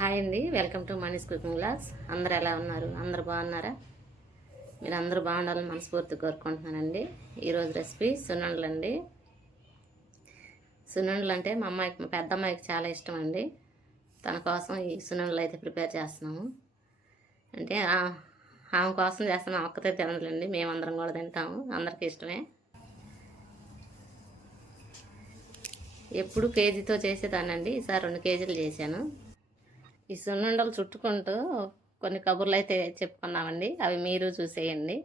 Hi అండి, welcome to మనీస్ cooking vlogs. అందరు ఎలా ఉన్నారు? అందరు బాగున్నారా? మీరు అందరూ బాగుండాలని మనస్ఫూర్తిగా కోరుకుంటున్నానండి. ఈరోజు రెసిపీ సున్నుండలు అండి. సున్నుండలు అంటే మా పెద్ద అమ్మాయికి చాలా ఇష్టం అండి. తన కోసం ఈ సున్నుండలు అయితే ప్రిపేర్ చేస్తున్నాము. అంటే ఆమె కోసం చేస్తున్నాం. ఒక్కతే తినదులండి, మేమందరం కూడా తింటాము. అందరికీ ఇష్టమే. ఎప్పుడు కేజీతో చేసేదానండి, ఈసారి 2 కేజీలు చేశాను. ఈ సున్నుండలు చుట్టుకుంటూ కొన్ని కబుర్లు అయితే చెప్పుకున్నామండి, అవి మీరు చూసేయండి.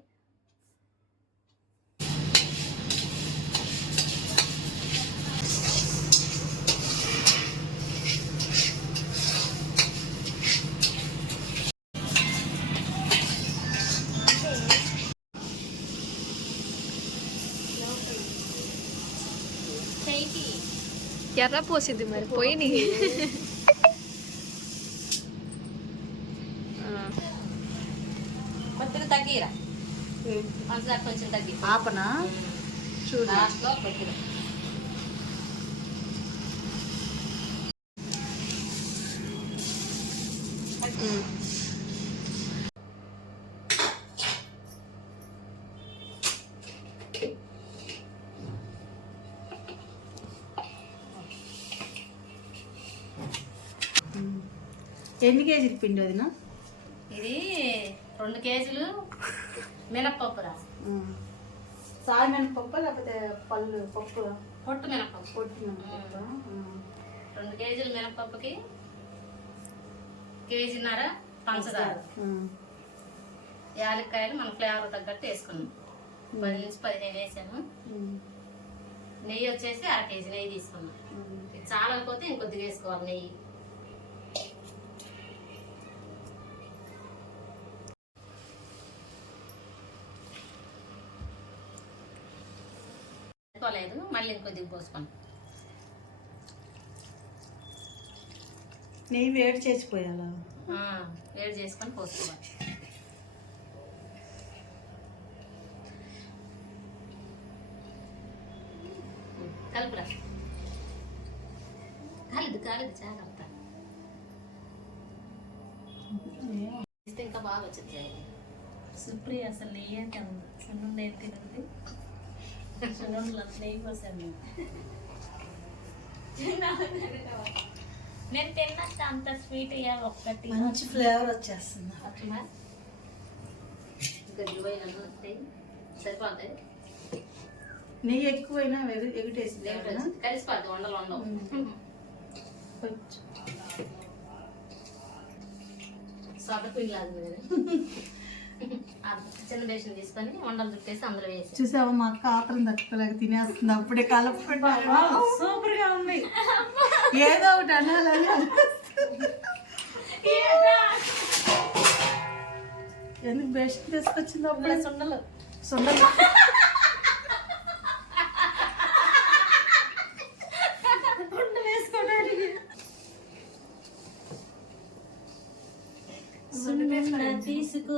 ఎర్ర పోసింది మరి పోయిని కొద్దిగా తగ్గిరా, పంచదార కొంచెం తగ్గి ఆపనా చూడు లాస్ట్లో కొద్దిగా. ఎన్ని కేజీలు పిండి వదినా? ఇది 2 కేజీలు మినప్పప్పురా. సాయి మినపప్పు లేకపోతే పళ్ళు పప్పు? పొట్టు మినప్పప్పు. పొట్టు మినపప్పు. 2 కేజీలు మినప్పప్పుకి కేజీన్నర పంచదార, యాలక్కాయలు మన ఫ్లేవర్ తగ్గట్టు వేసుకున్నాం. 10 నుంచి 15 వేసాను. నెయ్యి వచ్చేసి 1/2 కేజీ నెయ్యి తీసుకున్నాం. ఇది చాలకపోతే ఇంకొద్దిగా వేసుకోవాలి నెయ్యి. లేదు, మళ్ళీ ఇంకొద్దిగా పోసుకోండి. నెయ్యి వేడి చేసిపోయాలా? వేడి చేసుకొని పోసుకోవాలి. కలుపురా, కాలిది జాగ్రత్త. ఇస్తే ఇంకా బాగా వచ్చింది. సుప్రియ అసలు నెయ్యి అంటే సున్నుండ ఏం తినండి, సున్నుండలు నెయ్యి పోసాను. నేను తిన్నట్టు అంత స్వీట్ అయ్యా ఒక్కటి మంచి ఫ్లేవర్ వచ్చేస్తుంది. ఇంకా సరిపోతాయి. నెయ్యి ఎక్కువైనా ఎగుటేసింది, కలిసిపోద్ది, వండలు ఉండవు. కొంచెం సొట్టపిండి లాగా చిన్న బేషన్ తీసుకొని వండలు చుట్టేసి అందులో వేసి. చూసావా, మా అక్క ఆత్రం తట్టుకోలేక తినేస్తుంది. అప్పుడే కలుపుకుంటా. సూపర్ గా ఉంది. ఏదో ఒకటి అనాలని ఎందుకు బేషన్ తీసుకొచ్చింది అప్పుడే? సుండలు సుండలు తీసుకో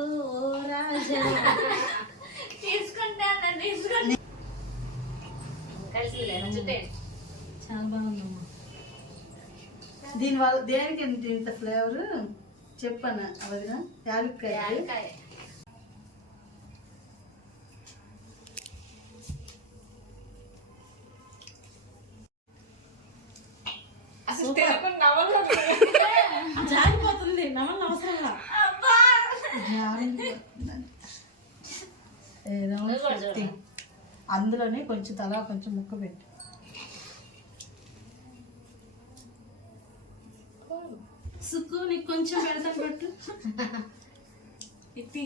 రాజా, తీసుకుంటాను. కలిసి చుట్టే చాలా బాగుందమ్మా. దీనివల్ల దేనికి ఇంత ఫ్లేవర్ చెప్పాను అవదిగా? యాలక్కాయ. జారిపోతుంది, నవల అవసరంగా. అందులోనే కొంచెం తలా కొంచెం ముక్క పెట్టి సుక్కు నీకు కొంచెం పెడతాను పెట్టు. ఇది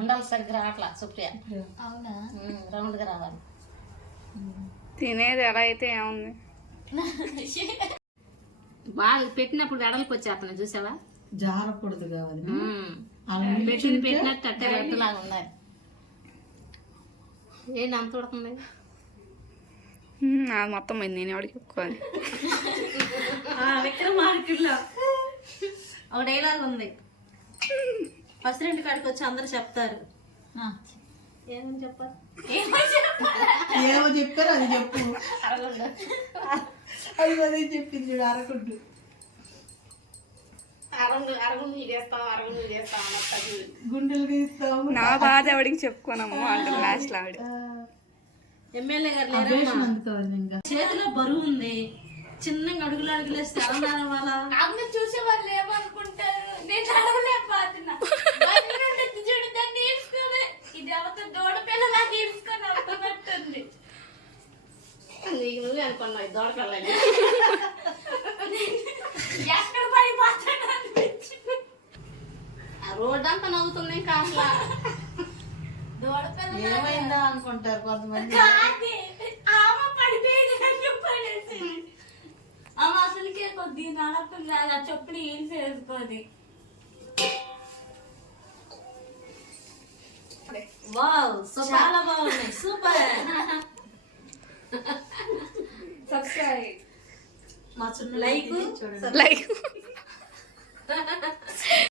ఉండాలి సరిగ్గా రావట్లా సుప్రియ. అవునా? రౌండ్గా రావాలి. తినేది ఎలా అయితే ఏముంది, బాగా పెట్టినప్పుడు వెడల్పు వచ్చేస్తున్నాయి చూసావా? జారకూడదు కావాలి. పెట్టినట్టు అట్టే రొట్టెలాగా ఉన్నాయి. ఏంటి అంత ఉడుతుంది? అది మొత్తం పోయింది, నేను ఎవరికి చెప్పుకోవాలి. విక్రమార్కుల్లో ఒక డైలాగ్ ఉంది, ప్రెసిడెంట్ కాడికి వచ్చి అందరు చెప్తారు, ఏమని చెప్పాలి? ఏమో చెప్పారు అది చెప్పు. అరగండి. అది అదే చెప్పింది చూడు అరకుంటు. గుండెలు తీస్తాము. నా బాధ ఎవడికి చెప్పుకోనమ్మా అంటారు లాస్ట్ ఆవిడ. ఎమ్మెల్యే గారు అభ్యాసం లేరమ్మా. అందుకోవాలి ఇంకా. చేతిలో బరువు ఉంది, చిన్నగా అడుగులు అడుగులేస్తే అలా వాళ్ళ అందరు చూసే వాళ్ళు ఏమనుకుంటారు, నేను అడగలేకపోతున్నా. చూడు దాన్ని ఈడ్చుకోలే, ఇది అవత దూడ పిల్ల నాకు ఈడ్చుకొని అవుతున్నట్టుంది. నీకు నువ్వే అనుకున్నావు దోడకల్లని. ఎక్కడ పడిపోతాను అనిపించింది. ఆ రోడ్ అంతా నవ్వుతుంది ఇంకా అసలు. దూడ పిల్ల ఏమైందా అనుకుంటారు కొంతమంది. కాదే, ఆమె పడిపోయింది అని పడేసి. ఆమె అసలుకే కొద్దిగా నడపలేదు, అలా చొప్పున ఏం చేసుకోది. వావ్ చాలా బాగున్నాయి, సూపర్. సబ్స్క్రైబ్. మా చిన్న లైక్ చూడండి. లైక్